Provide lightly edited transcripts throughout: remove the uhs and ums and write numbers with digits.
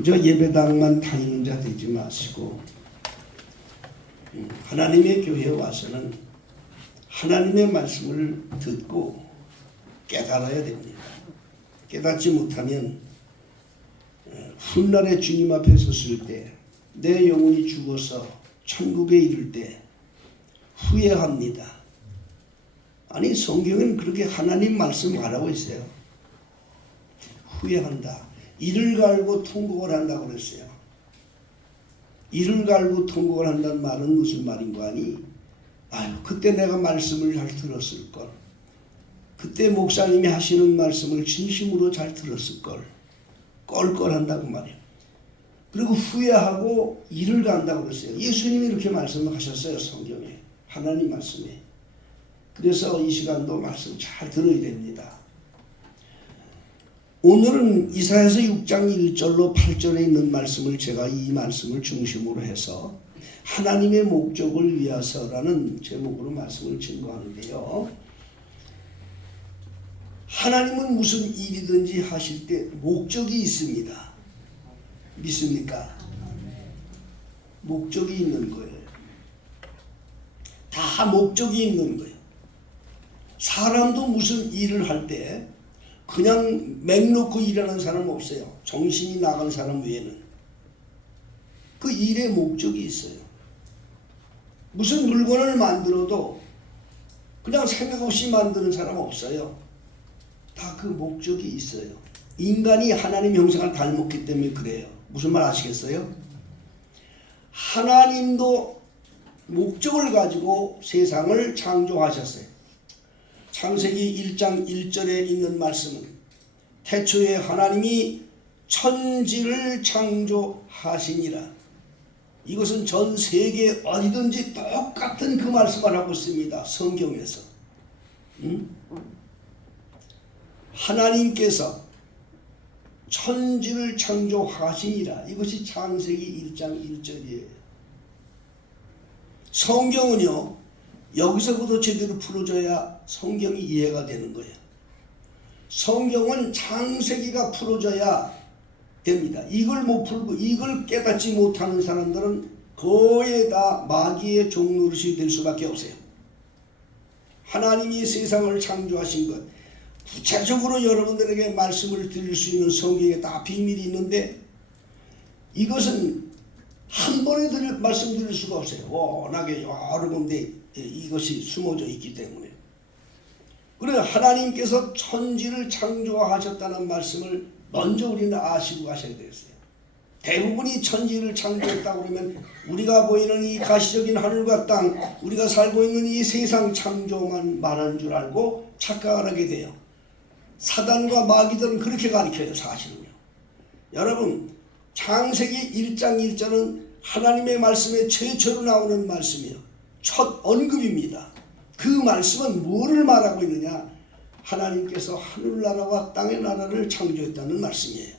그저 예배당만 다니는 자 되지 마시고 하나님의 교회에 와서는 하나님의 말씀을 듣고 깨달아야 됩니다. 깨닫지 못하면 훗날에 주님 앞에 섰을 때 내 영혼이 죽어서 천국에 이를 때 후회합니다. 아니 성경은 그렇게 하나님 말씀 말하고 있어요. 후회한다. 이를 갈고 통곡을 한다고 그랬어요. 이를 갈고 통곡을 한다는 말은 무슨 말인가 하니 아유 그때 내가 말씀을 잘 들었을걸. 그때 목사님이 하시는 말씀을 진심으로 잘 들었을걸. 껄껄한다고 말이에요. 그리고 후회하고 이를 간다고 그랬어요. 예수님이 이렇게 말씀하셨어요. 성경에. 하나님 말씀에. 그래서 이 시간도 말씀 잘 들어야 됩니다. 오늘은 이사야서 6장 1절로 8절에 있는 말씀을 제가 이 말씀을 중심으로 해서 하나님의 목적을 위해서라는 제목으로 말씀을 증거하는데요. 하나님은 무슨 일이든지 하실 때 목적이 있습니다. 믿습니까? 목적이 있는 거예요. 다 목적이 있는 거예요. 사람도 무슨 일을 할 때 그냥 맹놓고 일하는 사람 없어요. 정신이 나간 사람 외에는. 그 일의 목적이 있어요. 무슨 물건을 만들어도 그냥 생각 없이 만드는 사람 없어요. 다 그 목적이 있어요. 인간이 하나님 형상을 닮았기 때문에 그래요. 무슨 말 아시겠어요? 하나님도 목적을 가지고 세상을 창조하셨어요. 창세기 1장 1절에 있는 말씀은 태초에 하나님이 천지를 창조하시니라. 이것은 전 세계 어디든지 똑같은 그 말씀을 하고 있습니다. 성경에서. 하나님께서 천지를 창조하시니라. 이것이 창세기 1장 1절이에요. 성경은요. 여기서부터 제대로 풀어줘야 성경이 이해가 되는 거예요. 성경은 창세기가 풀어져야 됩니다. 이걸 못 풀고 이걸 깨닫지 못하는 사람들은 거의 다 마귀의 종노릇이 될 수밖에 없어요. 하나님이 세상을 창조하신 것 구체적으로 여러분들에게 말씀을 드릴 수 있는 성경에 다 비밀이 있는데 이것은 한 번에 말씀드릴 수가 없어요. 워낙에 여러 군데 이것이 숨어져 있기 때문에. 그래서 하나님께서 천지를 창조하셨다는 말씀을 먼저 우리는 아시고 가셔야 되겠어요. 대부분이 천지를 창조했다고 그러면 우리가 보이는 이 가시적인 하늘과 땅, 우리가 살고 있는 이 세상 창조만 말하는 줄 알고 착각을 하게 돼요. 사단과 마귀들은 그렇게 가르쳐요. 사실은요. 여러분 창세기 1장 1절은 하나님의 말씀에 최초로 나오는 말씀이에요. 첫 언급입니다. 그 말씀은 뭐를 말하고 있느냐? 하나님께서 하늘나라와 땅의 나라를 창조했다는 말씀이에요.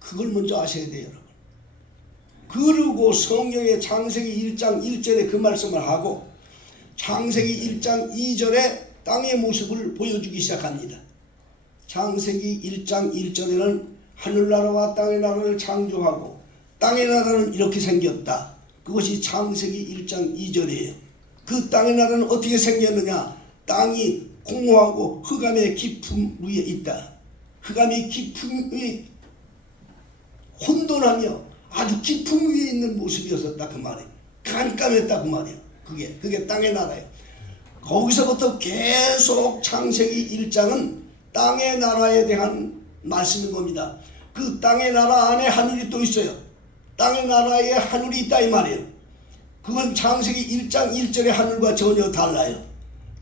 그걸 먼저 아셔야 돼요. 여러분. 그리고 성경의 창세기 1장 1절에 그 말씀을 하고 창세기 1장 2절에 땅의 모습을 보여주기 시작합니다. 창세기 1장 1절에는 하늘나라와 땅의 나라를 창조하고 땅의 나라는 이렇게 생겼다. 그것이 창세기 1장 2절이에요. 그 땅의 나라는 어떻게 생겼느냐? 땅이 공허하고 흑암의 깊음 위에 있다. 흑암의 깊음 위에 혼돈하며 아주 깊음 위에 있는 모습이었었다 그 말이에요. 깜깜했다 그 말이에요. 그게 땅의 나라예요. 거기서부터 계속 창세기 1장은 땅의 나라에 대한 말씀인 겁니다. 그 땅의 나라 안에 하늘이 또 있어요. 땅의 나라에 하늘이 있다 이 말이에요. 그건 창세기 1장 1절의 하늘과 전혀 달라요.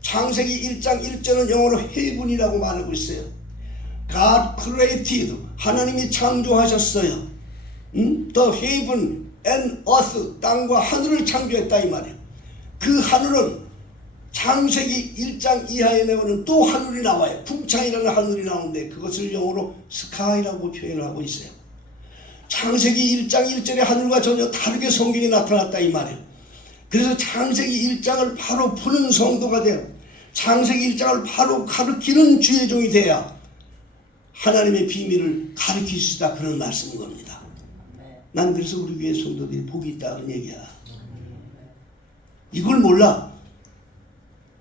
창세기 1장 1절은 영어로 heaven이라고 말하고 있어요. God created, 하나님이 창조하셨어요. The heaven and earth, 땅과 하늘을 창조했다 이 말이에요. 그 하늘은 창세기 1장 이하에 내고는 또 하늘이 나와요. 풍창이라는 하늘이 나오는데 그것을 영어로 스카이라고 표현을 하고 있어요. 창세기 1장 1절의 하늘과 전혀 다르게 성경이 나타났다 이 말이에요. 그래서 창세기 1장을 바로 푸는 성도가 돼요. 창세기 1장을 바로 가르치는 주의 종이 돼야 하나님의 비밀을 가르칠 수 있다 그런 말씀인 겁니다. 난 그래서 우리 교회 성도들이 복이 있다 그런 얘기야. 이걸 몰라.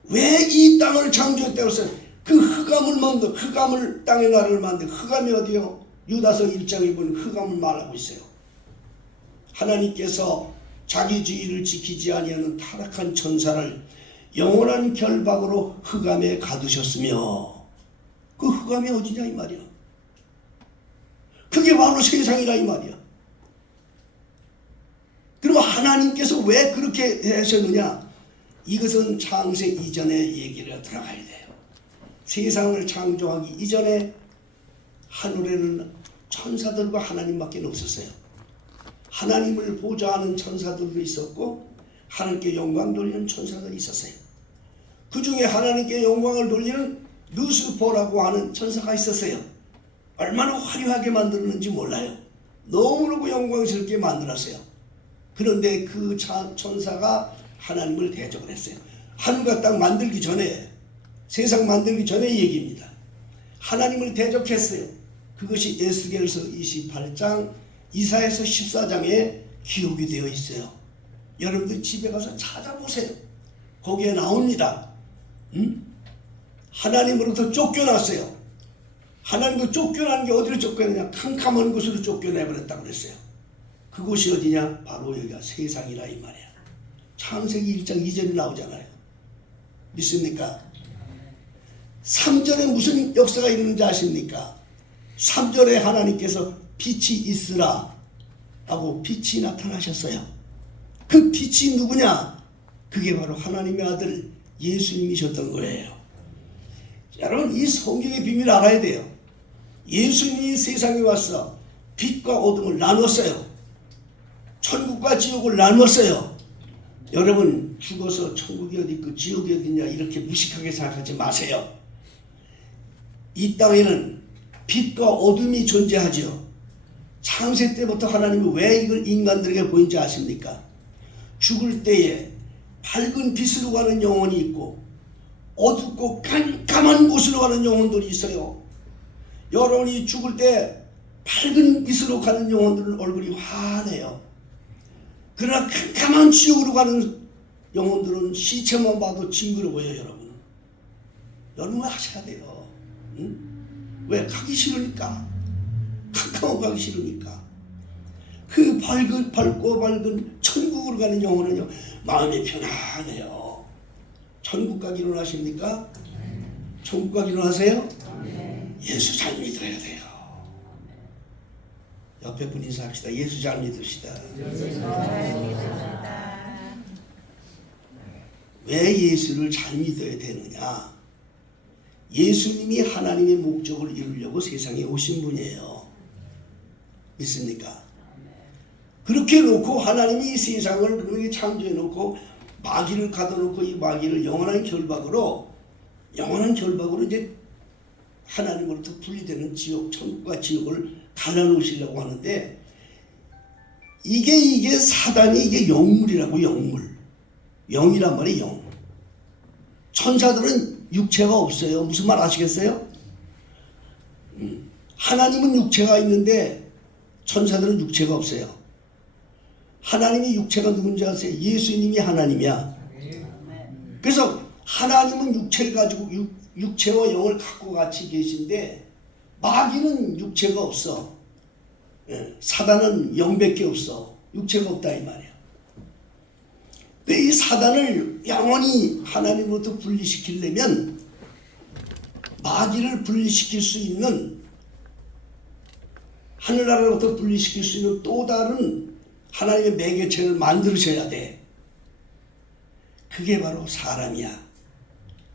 왜 이 땅을 창조했다고 했어요? 그 흑암을 만든, 흑암을 땅의 나라를 만든 흑암이 어디요? 유다서 1장에 보면 흑암을 말하고 있어요. 하나님께서 자기 주의를 지키지 아니하는 타락한 천사를 영원한 결박으로 흑암에 가두셨으며, 그 흑암이 어디냐 이 말이야. 그게 바로 세상이라 이 말이야. 그리고 하나님께서 왜 그렇게 하셨느냐? 이것은 창세 이전의 얘기를 들어가야 돼요. 세상을 창조하기 이전에 하늘에는 천사들과 하나님밖에 없었어요. 하나님을 보좌하는 천사들도 있었고 하나님께 영광 돌리는 천사들이 있었어요. 그 중에 하나님께 영광을 돌리는 루스퍼라고 하는 천사가 있었어요. 얼마나 화려하게 만들었는지 몰라요. 너무너무 영광스럽게 만들었어요. 그런데 그 천사가 하나님을 대적을 했어요. 하늘과 땅 만들기 전에, 세상 만들기 전의 얘기입니다. 하나님을 대적했어요. 그것이 에스겔서 28장, 이사야서 14장에 기록이 되어 있어요. 여러분들 집에 가서 찾아보세요. 거기에 나옵니다. 하나님으로부터 쫓겨났어요. 하나님도 쫓겨나는 게 어디로 쫓겨나냐? 캄캄한 곳으로 쫓겨내버렸다고 그랬어요. 그곳이 어디냐? 바로 여기가 세상이라 이 말이야. 창세기 1장 2절이 나오잖아요. 믿습니까? 3절에 무슨 역사가 있는지 아십니까? 3절에 하나님께서 빛이 있으라 하고 빛이 나타나셨어요. 그 빛이 누구냐? 그게 바로 하나님의 아들 예수님이셨던 거예요. 여러분, 이 성경의 비밀을 알아야 돼요. 예수님이 세상에 와서 빛과 어둠을 나눴어요. 천국과 지옥을 나눴어요. 여러분, 죽어서 천국이 어디 있고 지옥이 어디 있냐 이렇게 무식하게 생각하지 마세요. 이 땅에는 빛과 어둠이 존재하죠. 창세 때부터 하나님이 왜 이걸 인간들에게 보인지 아십니까? 죽을 때에 밝은 빛으로 가는 영혼이 있고 어둡고 깜깜한 곳으로 가는 영혼들이 있어요. 여러분이 죽을 때 밝은 빛으로 가는 영혼들은 얼굴이 환해요. 그러나 깜깜한 지옥으로 가는 영혼들은 시체만 봐도 징그러워요. 여러분 하셔야 돼요. 왜? 가기 싫으니까. 가까워 가기 싫으니까. 그 밝고 밝은 천국으로 가는 영혼은요, 마음이 편안해요. 천국 가기로 하십니까? 천국 가기로 하세요? 예수 잘 믿어야 돼요. 옆에 분 인사합시다. 예수 잘 믿으시다. 왜 예수를 잘 믿어야 되느냐? 예수님이 하나님의 목적을 이루려고 세상에 오신 분이에요. 믿습니까? 그렇게 놓고 하나님이 세상을 그렇게 창조해 놓고 마귀를 가둬놓고 이 마귀를 영원한 결박으로 이제 하나님으로부터 분리되는 지옥, 천국과 지옥을 갈라놓으시려고 하는데, 이게 사단이 이게 영물이라고. 영이란 말이 영. 천사들은 육체가 없어요. 무슨 말 아시겠어요? 하나님은 육체가 있는데 천사들은 육체가 없어요. 하나님이 육체가 누군지 아세요? 예수님이 하나님이야. 그래서 하나님은 육체를 가지고 육체와 영을 갖고 같이 계신데 마귀는 육체가 없어. 사단은 영밖에 없어. 육체가 없다 이 말이야. 근데 이 사단을 영원히 하나님으로부터 분리시키려면 마귀를 분리시킬 수 있는, 하늘나라로부터 분리시킬 수 있는 또 다른 하나님의 매개체를 만드셔야 돼. 그게 바로 사람이야.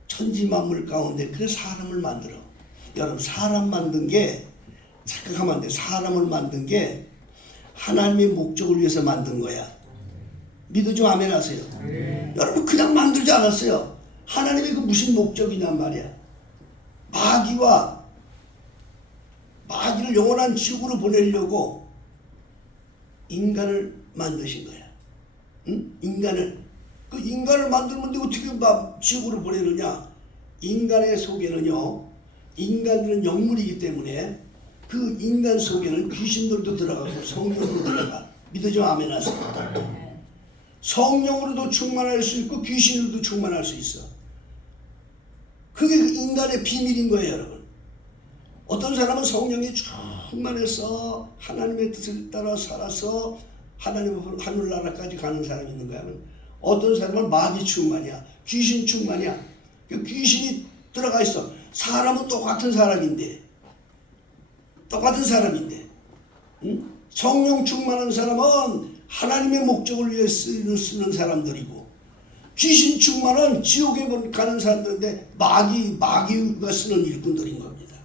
천지만물 가운데 그래서 사람을 만들어. 여러분, 사람 만든 게, 착각하면 안 돼. 사람을 만든 게 하나님의 목적을 위해서 만든 거야. 믿으죠? 아멘 하세요. 여러분, 그냥 만들지 않았어요. 하나님의 그 무슨 목적이냔 말이야. 마귀를 영원한 지옥으로 보내려고 인간을 만드신 거야. 응? 그 인간을 만들면 어떻게 지옥으로 보내느냐? 인간의 속에는요, 인간들은 영물이기 때문에 그 인간 속에는 귀신들도 들어가고 성령도 들어가. 믿어줘. 아멘 하세요. 성령으로도 충만할 수 있고 귀신으로도 충만할 수 있어. 그게 그 인간의 비밀인 거예요, 여러분. 어떤 사람은 성령이 충만해서 하나님의 뜻을 따라 살아서 하나님 하늘나라까지 가는 사람이 있는 거야. 어떤 사람은 마귀 충만이야. 귀신 충만이야. 그 귀신이 들어가 있어. 사람은 똑같은 사람인데. 응? 성령 충만한 사람은 하나님의 목적을 위해 쓰는 사람들이고, 귀신 충만은 지옥에 가는 사람들인데 마귀가 쓰는 일꾼들인 겁니다.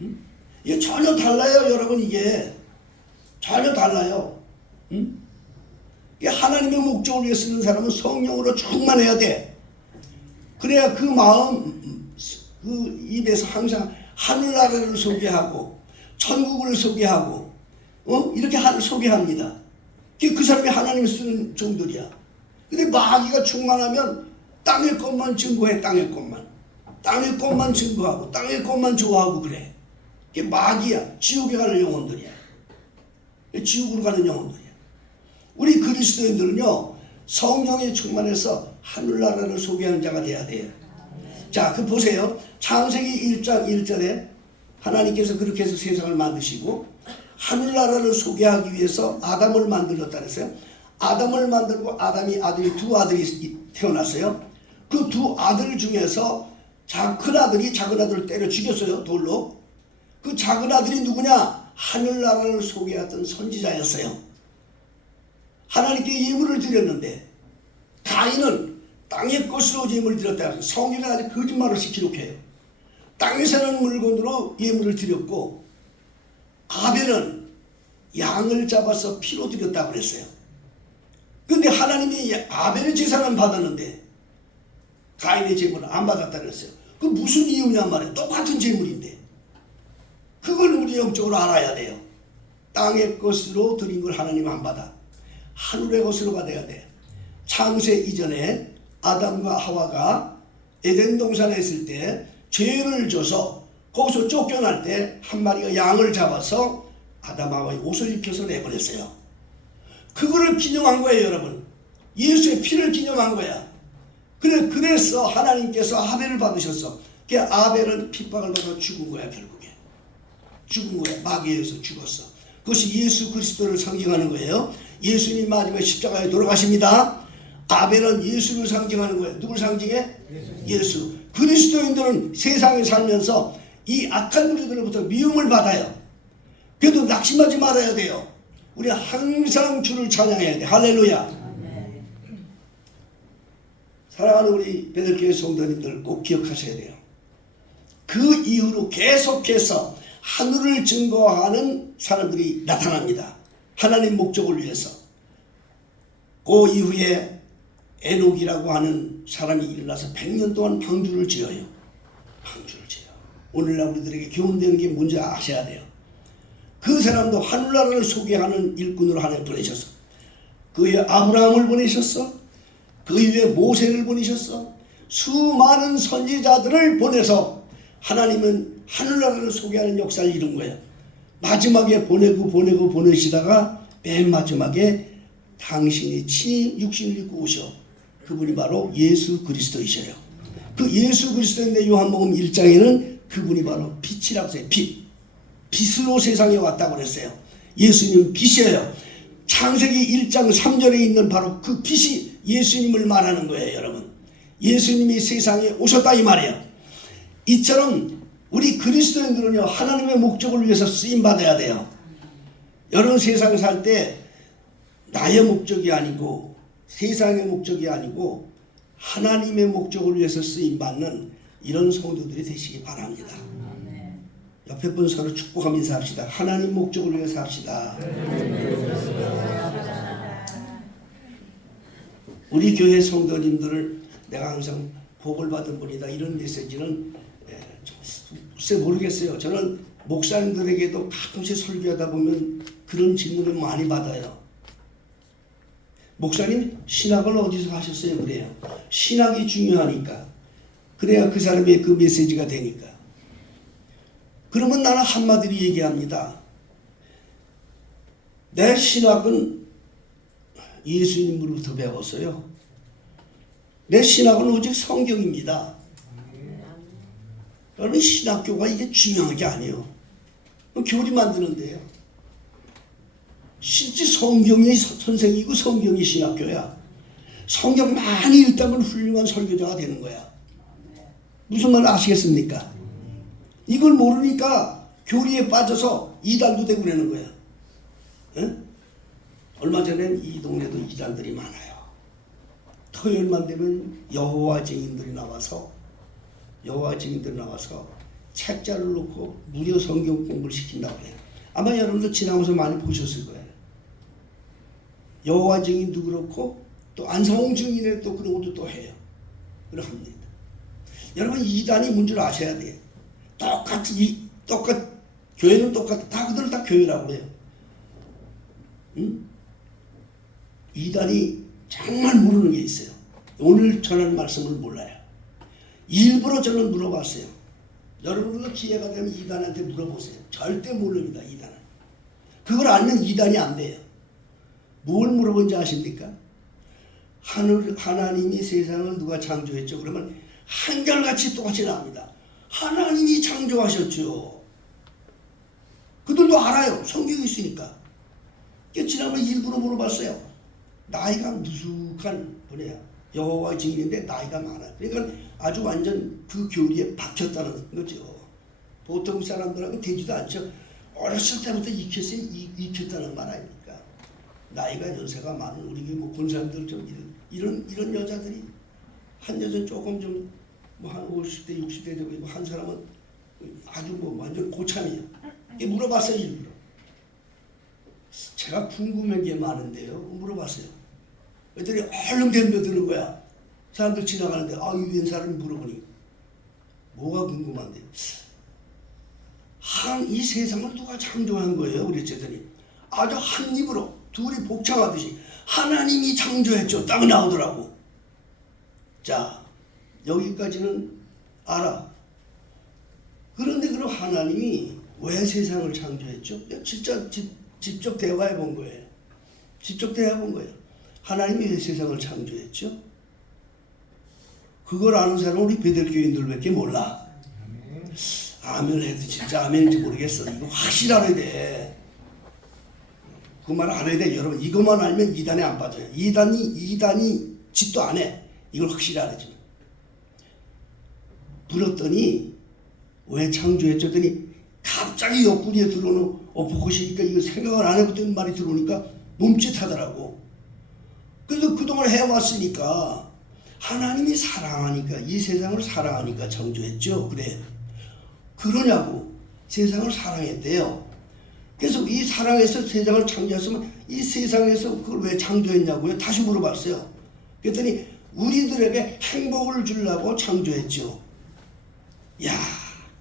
응? 이게 전혀 달라요, 여러분. 이게 전혀 달라요. 응? 이게 하나님의 목적을 위해 쓰는 사람은 성령으로 충만해야 돼. 그래야 그 마음, 그 입에서 항상 하늘나라를 소개하고 천국을 소개하고 이렇게 소개합니다. 그 사람이 하나님을 쓰는 종들이야. 근데 마귀가 충만하면 땅의 것만 증거해. 땅의 것만 증거하고 땅의 것만 좋아하고 그래. 그게 마귀야. 지옥에 가는 영혼들이야. 지옥으로 가는 영혼들이야. 우리 그리스도인들은요, 성령에 충만해서 하늘나라를 소개하는 자가 돼야 돼요. 자, 그 보세요. 창세기 1장 1절에 하나님께서 그렇게 해서 세상을 만드시고 하늘나라를 소개하기 위해서 아담을 만들었다 그랬어요. 아담을 만들고 두 아들이 태어났어요. 그 두 아들 중에서 큰 아들이 작은 아들을 때려 죽였어요, 돌로. 그 작은 아들이 누구냐? 하늘나라를 소개했던 선지자였어요. 하나님께 예물을 드렸는데 가인은 땅의 것으로 예물을 드렸다. 성경은 아주 거짓말을 기록해요. 땅에 사는 물건으로 예물을 드렸고, 아벨은 양을 잡아서 피로 드렸다고 그랬어요. 그런데 하나님이 아벨의 제사는 받았는데 가인의 제물을 안 받았다 그랬어요. 그 무슨 이유냐 말이에요. 똑같은 제물인데. 그걸 우리 영적으로 알아야 돼요. 땅의 것으로 드린 걸 하나님 안 받아. 하늘의 것으로 받아야 돼. 창세 이전에 아담과 하와가 에덴 동산에 있을 때 죄를 져서 거기서 쫓겨날 때 한 마리가 양을 잡아서 아담 하와의 옷을 입혀서 내버렸어요. 그거를 기념한 거예요, 여러분. 예수의 피를 기념한 거야. 그래서 하나님께서 아벨을 받으셨어. 그 아벨은 핍박을 받아 죽은 거야, 결국에. 죽은 거야. 마귀에 의해서 죽었어. 그것이 예수 그리스도를 상징하는 거예요. 예수님 마지막에 십자가에 돌아가십니다. 아벨은 예수를 상징하는 거예요. 누굴 상징해? 예수. 그리스도인들은 세상에 살면서 이 악한 우리들로부터 미움을 받아요. 그래도 낙심하지 말아야 돼요. 우리 항상 주를 찬양해야 돼. 할렐루야. 사랑하는 우리 베들교회 성도님들 꼭 기억하셔야 돼요. 그 이후로 계속해서 하늘을 증거하는 사람들이 나타납니다. 하나님 목적을 위해서. 그 이후에 에녹이라고 하는 사람이 일어나서 100년 동안 방주를 지어요. 방주를 지어. 오늘날 우리들에게 교훈되는 게 뭔지 아셔야 돼요. 그 사람도 하늘나라를 소개하는 일꾼으로 하나님 보내셨어. 그 위에 아브라함을 보내셨어. 그 위에 모세를 보내셨어. 수많은 선지자들을 보내서 하나님은 하늘나라를 소개하는 역사를 이룬 거예요. 마지막에 보내시다가 맨 마지막에 당신이 친히 육신을 입고 오셔. 그분이 바로 예수 그리스도이셔요. 그 예수 그리스도인데 요한복음 1장에는 그분이 바로 빛이라고 해요. 빛으로 세상에 왔다고 그랬어요. 예수님은 빛이에요. 창세기 1장 3절에 있는 바로 그 빛이 예수님을 말하는 거예요, 여러분. 예수님이 세상에 오셨다 이 말이에요. 이처럼 우리 그리스도인들은요, 하나님의 목적을 위해서 쓰임받아야 돼요. 여러분 세상 살 때 나의 목적이 아니고 세상의 목적이 아니고 하나님의 목적을 위해서 쓰임받는 이런 성도들이 되시기 바랍니다. 옆에 분 서로 축복하며 인사합시다. 하나님 목적을 위해서 삽시다. 우리 교회 성도님들을 내가 항상 복을 받은 분이다 이런 메시지는 글쎄 모르겠어요. 저는 목사님들에게도 가끔씩 설교하다 보면 그런 질문을 많이 받아요. 목사님 신학을 어디서 하셨어요? 그래요. 신학이 중요하니까. 그래야 그 사람의 그 메시지가 되니까. 그러면 나는 한마디로 얘기합니다. 내 신학은 예수님으로부터 배웠어요. 내 신학은 오직 성경입니다. 그러면 신학교가 이게 중요한 게 아니에요. 교리 만드는데요. 실제 성경이 선생이고 성경이 신학교야. 성경 많이 읽다면 훌륭한 설교자가 되는 거야. 무슨 말 아시겠습니까? 이걸 모르니까 교리에 빠져서 이단도 되고 그러는 거야. 응? 얼마 전엔 이 동네도 이단들이 많아요. 토요일만 되면 여호와 증인들이 나와서 책자를 놓고 무료 성경 공부를 시킨다고 해요. 아마 여러분도 지나면서 많이 보셨을 거예요. 여호와 증인도 그렇고 또 안성홍 증인의 또 그런 것도 또 해요. 그럽니다. 여러분 이단이 뭔 줄 아셔야 돼요. 교회는 똑같아. 다 그들 다 교회라고 그래요. 응? 이단이 정말 모르는 게 있어요. 오늘 전하는 말씀을 몰라요. 일부러 저는 물어봤어요. 여러분들도 기회가 되면 이단한테 물어보세요. 절대 모릅니다. 이단은. 그걸 알면 이단이 안 돼요. 뭘 물어본지 아십니까? 하나님이 세상을 누가 창조했죠? 그러면 한결같이 똑같이 나옵니다. 하나님이 창조하셨죠. 그들도 알아요. 성경이 있으니까. 지난번에 일부러 물어봤어요. 나이가 무숙한 분이야. 여호와 증인인데 나이가 많아요. 그러니까 아주 완전 그 교리에 박혔다는 거죠. 보통 사람들하고 되지도 않죠. 어렸을 때부터 익혔다는 말 아닙니까? 나이가 연세가 많은 우리 뭐 권사님들 좀 이런 여자들이 한 여자는 조금 좀 뭐 한 50대 60대 되고 한 사람은 아주 뭐 완전 고참이에요. 물어봤어요. 일부러. 제가 궁금한 게 많은데요. 물어봤어요. 그랬더니 얼른 덤벼드는 거야. 사람들 지나가는데 이 웬 사람이 물어보니 뭐가 궁금한데 이 세상을 누가 창조한 거예요? 그랬더니 아주 한 입으로 둘이 복창하듯이 하나님이 창조했죠. 딱 나오더라고. 자 여기까지는 알아. 그런데 그럼 하나님이 왜 세상을 창조했죠? 진짜 직접 대화해 본 거예요. 직접 대화해 본 거예요. 하나님이 왜 세상을 창조했죠? 그걸 아는 사람은 우리 베델교인들밖에 몰라. 아멘 해도 진짜 아멘인지 모르겠어. 이거 확실히 알아야 돼. 그 말 알아야 돼. 여러분 이것만 알면 이단에 안 빠져요. 이단이 짓도 안 해. 이걸 확실히 알아야지. 물었더니 왜 창조했죠? 했더니 갑자기 옆구리에 들어오는 보고시니까 이거 생각을 안 해봤던 말이 들어오니까 멈칫하더라고. 그래서 그동안 해왔으니까 하나님이 사랑하니까 이 세상을 사랑하니까 창조했죠. 그래. 그러냐고. 세상을 사랑했대요. 그래서 이 사랑에서 세상을 창조했으면 이 세상에서 그걸 왜 창조했냐고요? 다시 물어봤어요. 그랬더니 우리들에게 행복을 주려고 창조했죠. 야,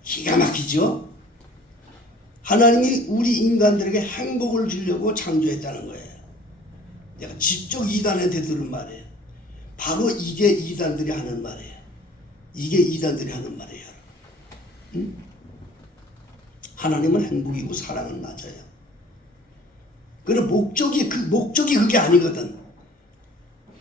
기가 막히죠? 하나님이 우리 인간들에게 행복을 주려고 창조했다는 거예요. 내가 직접 이단한테 들은 말이에요. 바로 이게 이단들이 하는 말이에요. 이게 이단들이 하는 말이에요. 응? 하나님은 행복이고 사랑은 맞아요. 그런 목적이 그게 아니거든.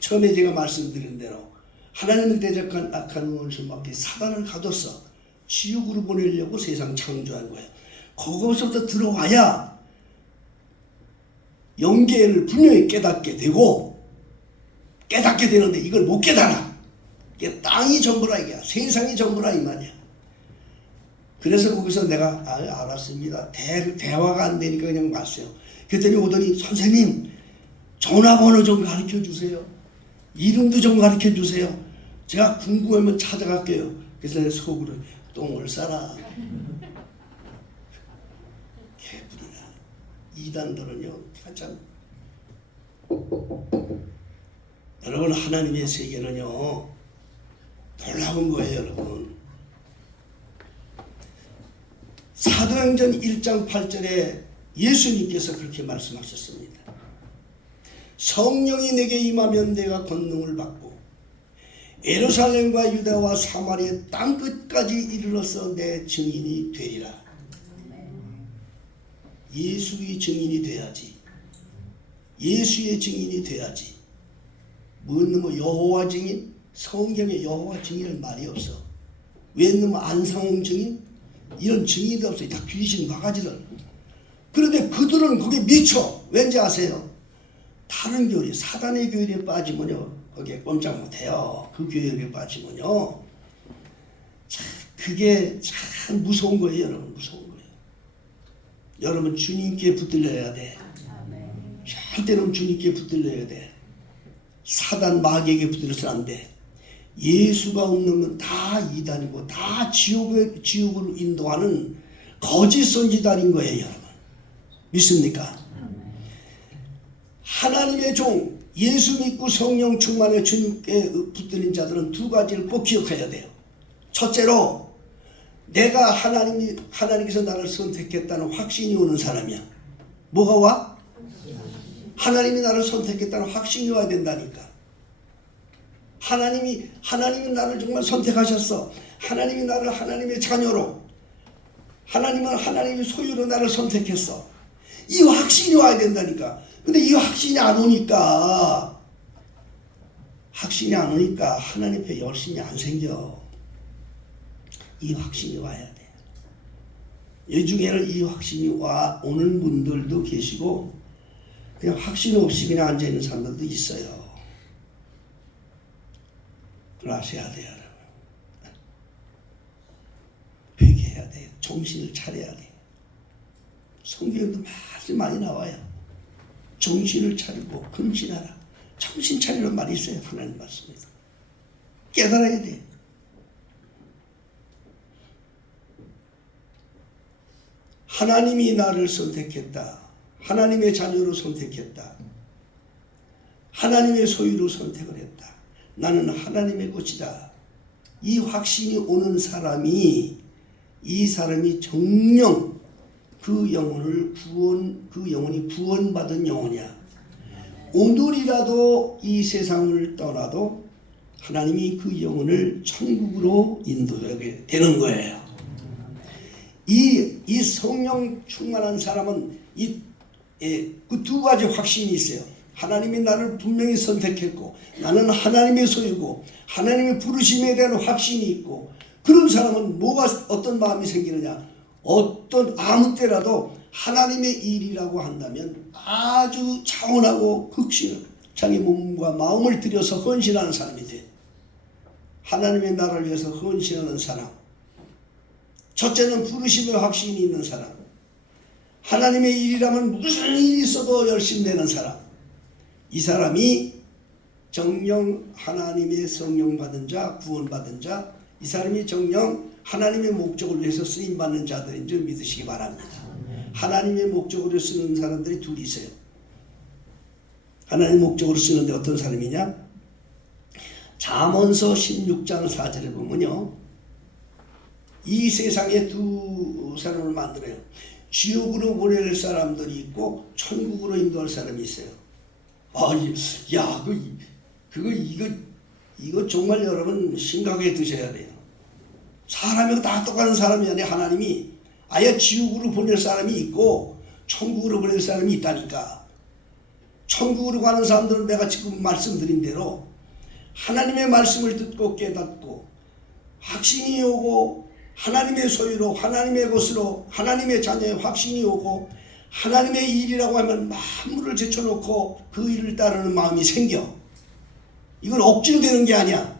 처음에 제가 말씀드린 대로 하나님을 대적한 악한 원수 막히 사단을 가뒀어. 지옥으로 보내려고 세상 창조한 거예요. 거기서부터 들어와야 영계를 분명히 깨닫게 되고 깨닫게 되는데 이걸 못 깨달아. 이게 땅이 전부라 이게 세상이 전부라 이 말이야. 그래서 거기서 내가 알았습니다. 대화가 안 되니까 그냥 왔어요. 그랬더니 오더니 선생님 전화번호 좀 가르쳐 주세요. 이름도 좀 가르쳐 주세요. 제가 궁금하면 찾아갈게요. 그래서 내 속으로 똥을 싸라. 개뿔이다. 이단들은요 참. 여러분 하나님의 세계는요 놀라운 거예요. 여러분 사도행전 1장 8절에 예수님께서 그렇게 말씀하셨습니다. 성령이 내게 임하면 내가 권능을 받고 예루살렘과 유다와 사마리아 땅끝까지 이르러서 내 증인이 되리라. 예수의 증인이 돼야지. 예수의 증인이 돼야지. 뭐 여호와 증인? 성경에 여호와 증인은 말이 없어. 왜 뭐 안상홍 증인? 이런 증인도 없어요. 다 귀신 바가지들. 그런데 그들은 거기에 미쳐. 왠지 아세요? 다른 교리, 사단의 교리에 빠지면요, 거기에 꼼짝 못해요. 그 교리에 빠지면요, 그게 참 무서운 거예요, 여러분. 무서운 거예요. 여러분 주님께 붙들려야 돼. 절대로 주님께 붙들려야 돼. 사단 마귀에게 붙들려서는 안 돼. 예수가 없는 건 다 이단이고 다 지옥으로 인도하는 거짓 선지자인 거예요, 여러분. 믿습니까? 하나님의 종, 예수 믿고 성령 충만해 주님께 붙들린 자들은 두 가지를 꼭 기억해야 돼요. 첫째로, 내가 하나님께서 나를 선택했다는 확신이 오는 사람이야. 뭐가 와? 하나님이 나를 선택했다는 확신이 와야 된다니까. 하나님이 나를 정말 선택하셨어. 하나님이 나를 하나님의 자녀로, 하나님은 하나님의 소유로 나를 선택했어. 이 확신이 와야 된다니까. 근데 이 확신이 안 오니까 하나님 앞에 열심이 안 생겨. 이 확신이 와야 돼. 이 중에는 이 확신이 오는 분들도 계시고 그냥 확신 없이 그냥 앉아있는 사람들도 있어요. 그걸 아셔야 돼요, 여러분. 회개해야 돼요. 정신을 차려야 돼요. 성경에도 말이 많이 나와요. 정신을 차리고 근신하라. 정신 차리라는 말이 있어요. 하나님 말씀에서. 깨달아야 돼. 하나님이 나를 선택했다. 하나님의 자녀로 선택했다. 하나님의 소유로 선택을 했다. 나는 하나님의 것이다. 이 확신이 오는 사람이, 이 사람이 정령 그 영혼이 구원받은 영혼이야. 오늘이라도 이 세상을 떠나도 하나님이 그 영혼을 천국으로 인도하게 되는 거예요. 이 성령 충만한 사람은 그 두 가지 확신이 있어요. 하나님이 나를 분명히 선택했고 나는 하나님의 소유고 하나님의 부르심에 대한 확신이 있고, 그런 사람은 어떤 마음이 생기느냐? 아무 때라도 하나님의 일이라고 한다면 아주 차원하고 극심을 자기 몸과 마음을 들여서 헌신하는 사람이 돼. 하나님의 나라를 위해서 헌신하는 사람. 첫째는 부르심의 확신이 있는 사람. 하나님의 일이라면 무슨 일이 있어도 열심히 내는 사람. 이 사람이 정령 하나님의 성령 받은 자, 구원받은 자, 이 사람이 정령 하나님의 목적을 위해서 쓰임받는 자들인 줄 믿으시기 바랍니다. 하나님의 목적으로 쓰는 사람들이 둘이 있어요. 하나님의 목적으로 쓰는데 어떤 사람이냐? 잠언서 16장 4절에 보면요, 이 세상에 두 사람을 만들어요. 지옥으로 보낼 사람들이 있고 천국으로 인도할 사람이 있어요. 이거 정말 여러분 심각하게 드셔야 돼요. 사람이 다 똑같은 사람이 아니라 하나님이 아예 지옥으로 보낼 사람이 있고 천국으로 보낼 사람이 있다니까. 천국으로 가는 사람들은 내가 지금 말씀드린 대로 하나님의 말씀을 듣고 깨닫고 확신이 오고 하나님의 소유로, 하나님의 것으로, 하나님의 자녀의 확신이 오고 하나님의 일이라고 하면 만물을 제쳐놓고 그 일을 따르는 마음이 생겨. 이건 억지로 되는 게 아니야.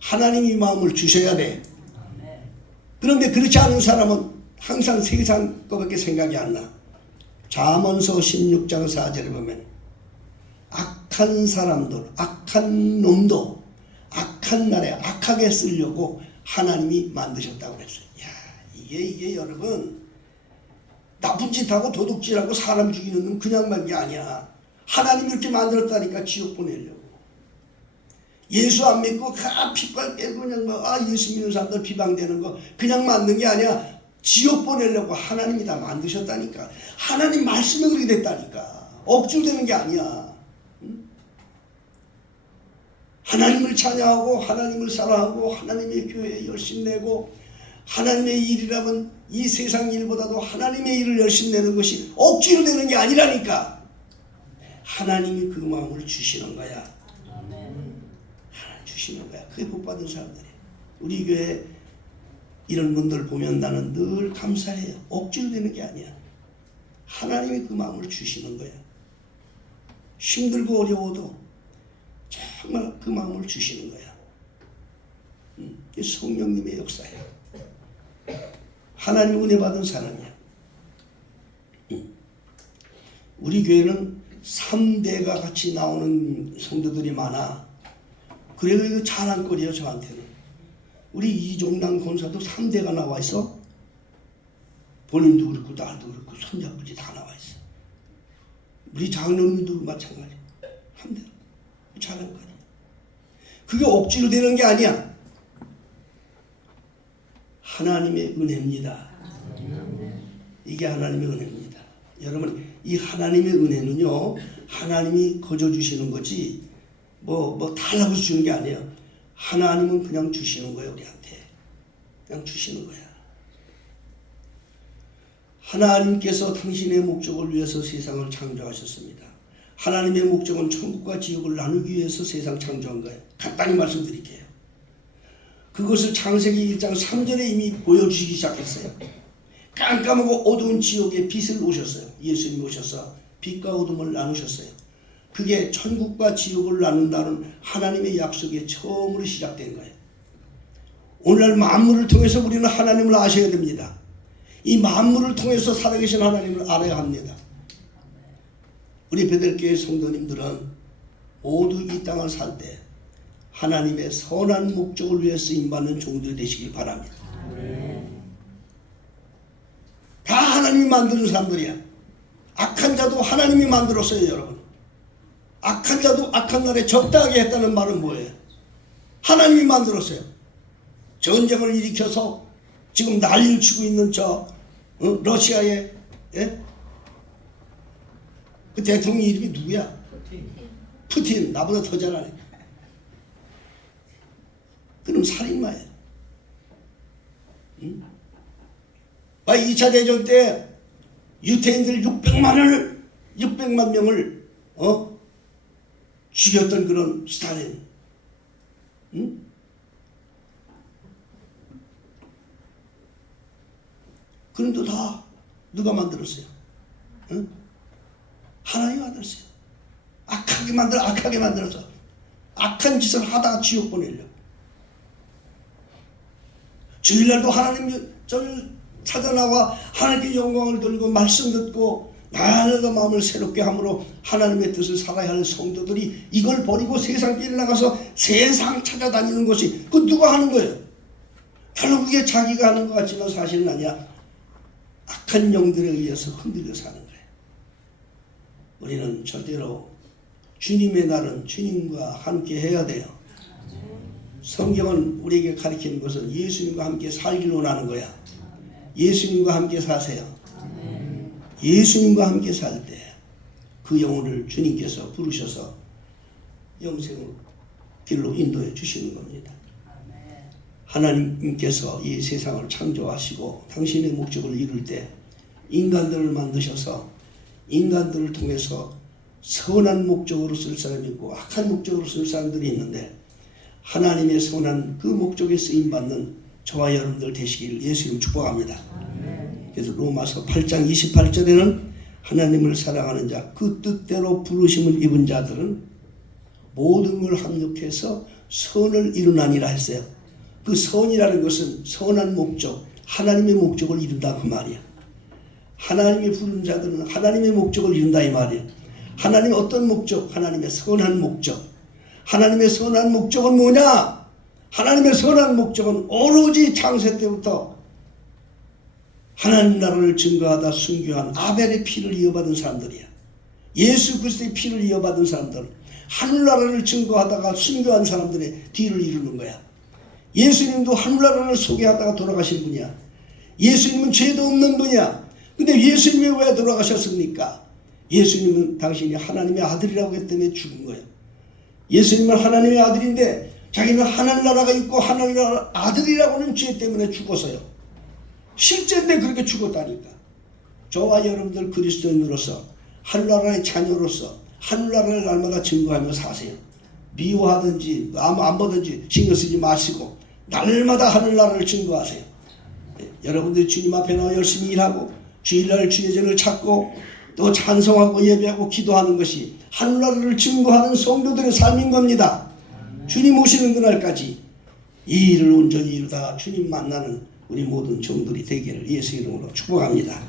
하나님이 마음을 주셔야 돼. 그런데 그렇지 않은 사람은 항상 세상 것밖에 생각이 안 나. 잠언서 16장 4절에 보면 악한 사람들, 악한 놈도 악한 날에 악하게 쓰려고 하나님이 만드셨다고 그랬어요. 이게 여러분, 나쁜 짓하고 도둑질하고 사람 죽이는 놈 그냥 만 게 아니야. 하나님이 이렇게 만들었다니까, 지옥 보내려고. 예수 안 믿고 핏발 빼고 그냥 예수 믿는 사람들 비방되는 거 그냥 만든 게 아니야. 지옥 보내려고 하나님이 다 만드셨다니까. 하나님 말씀에 그렇게 됐다니까. 억지로 되는 게 아니야. 하나님을 찬양하고 하나님을 사랑하고 하나님의 교회에 열심 내고 하나님의 일이라면 이 세상 일보다도 하나님의 일을 열심히 내는 것이 억지로 되는 게 아니라니까. 하나님이 그 마음을 주시는 거야. 하나님 주시는 거야. 그게 복받은 사람들이야. 우리 교회 이런 분들 보면 나는 늘 감사해요. 억지로 되는 게 아니야. 하나님이 그 마음을 주시는 거야. 힘들고 어려워도 정말 그 마음을 주시는 거야. 성령님의 역사야. 하나님 은혜 받은 사람이야. 우리 교회는 3대가 같이 나오는 성도들이 많아. 그래도 이거 자랑거리야 저한테는. 우리 이종남 권사도 3대가 나와 있어. 본인도 그렇고 나도 그렇고 손자부지 다 나와 있어. 우리 장로님도 마찬가지. 3대. 자랑거리야. 그게 억지로 되는 게 아니야. 하나님의 은혜입니다. 이게 하나님의 은혜입니다. 여러분, 이 하나님의 은혜는요, 하나님이 거저 주시는 거지 뭐 달라고 주는 게 아니에요. 하나님은 그냥 주시는 거예요. 우리한테 그냥 주시는 거야. 하나님께서 당신의 목적을 위해서 세상을 창조하셨습니다. 하나님의 목적은 천국과 지옥을 나누기 위해서 세상 창조한 거예요. 간단히 말씀드릴게요. 그것을 창세기 1장 3절에 이미 보여주시기 시작했어요. 깜깜하고 어두운 지옥에 빛을 오셨어요. 예수님이 오셔서 빛과 어둠을 나누셨어요. 그게 천국과 지옥을 나눈다는 하나님의 약속의 처음으로 시작된 거예요. 오늘날 만물을 통해서 우리는 하나님을 아셔야 됩니다. 이 만물을 통해서 살아계신 하나님을 알아야 합니다. 우리 베들교회 성도님들은 모두 이 땅을 살 때 하나님의 선한 목적을 위해 쓰임받는 종들이 되시길 바랍니다. 다 하나님이 만드는 사람들이야. 악한 자도 하나님이 만들었어요. 여러분, 악한 자도 악한 날에 적당하게 했다는 말은 뭐예요? 하나님이 만들었어요. 전쟁을 일으켜서 지금 난리를 치고 있는 러시아의 그 대통령 이름이 누구야? 푸틴. 나보다 더 잘하네. 그럼 살인마야. 응? 2차 대전 때 유태인들 600만 명을 죽였던 그런 스탈린. 응? 그런데 다 누가 만들었어요? 응? 하나님이 만들었어요. 악하게 만들어서 악한 짓을 하다가 지옥 보내려고. 주일날도 하나님 저를 찾아나와 하나님께 영광을 돌리고 말씀 듣고 날마다 마음을 새롭게 함으로 하나님의 뜻을 살아야 할 성도들이 이걸 버리고 세상 길에 나가서 세상 찾아다니는 것이 그 누가 하는 거예요? 결국에 자기가 하는 것 같지만 사실은 아니야. 악한 영들에 의해서 흔들려 사는 거예요. 우리는 절대로 주님의 날은 주님과 함께 해야 돼요. 성경은 우리에게 가르치는 것은 예수님과 함께 살기를 원하는 거야. 예수님과 함께 사세요. 예수님과 함께 살 때 그 영혼을 주님께서 부르셔서 영생의 길로 인도해 주시는 겁니다. 하나님께서 이 세상을 창조하시고 당신의 목적을 이룰 때 인간들을 만드셔서 인간들을 통해서 선한 목적으로 쓸 사람이 있고 악한 목적으로 쓸 사람들이 있는데 하나님의 선한 그 목적에 쓰임받는 저와 여러분들 되시길 예수님 축복합니다. 그래서 로마서 8장 28절에는 하나님을 사랑하는 자, 그 뜻대로 부르심을 입은 자들은 모든 걸 합력해서 선을 이루나니라 했어요. 그 선이라는 것은 선한 목적, 하나님의 목적을 이룬다 그 말이야. 하나님이 부른 자들은 하나님의 목적을 이룬다 이 말이야. 하나님의 어떤 목적? 하나님의 선한 목적. 하나님의 선한 목적은 뭐냐? 하나님의 선한 목적은 오로지 창세 때부터 하나님 나라를 증거하다 순교한 아벨의 피를 이어받은 사람들이야. 예수 그리스도의 피를 이어받은 사람들, 하늘나라를 증거하다가 순교한 사람들의 뒤를 이루는 거야. 예수님도 하늘나라를 소개하다가 돌아가신 분이야. 예수님은 죄도 없는 분이야. 근데 예수님이 왜 돌아가셨습니까? 예수님은 당신이 하나님의 아들이라고 했기 때문에 죽은 거예요. 예수님은 하나님의 아들인데 자기는 하늘나라가 있고 하늘나라 아들이라고 하는 죄 때문에 죽었어요. 실제인데 그렇게 죽었다니까. 저와 여러분들 그리스도인으로서 하늘나라의 자녀로서 하늘나라를 날마다 증거하며 사세요. 미워하든지 안 보든지 신경 쓰지 마시고 날마다 하늘나라를 증거하세요. 여러분들이 주님 앞에 나와 열심히 일하고 주일날 주의 전을 찾고 또 찬송하고 예배하고 기도하는 것이 하늘나라를 증거하는 성도들의 삶인 겁니다. 주님 오시는 그날까지 이 일을 온전히 이루다가 주님 만나는 우리 모든 종들이 되기를 예수 이름으로 축복합니다.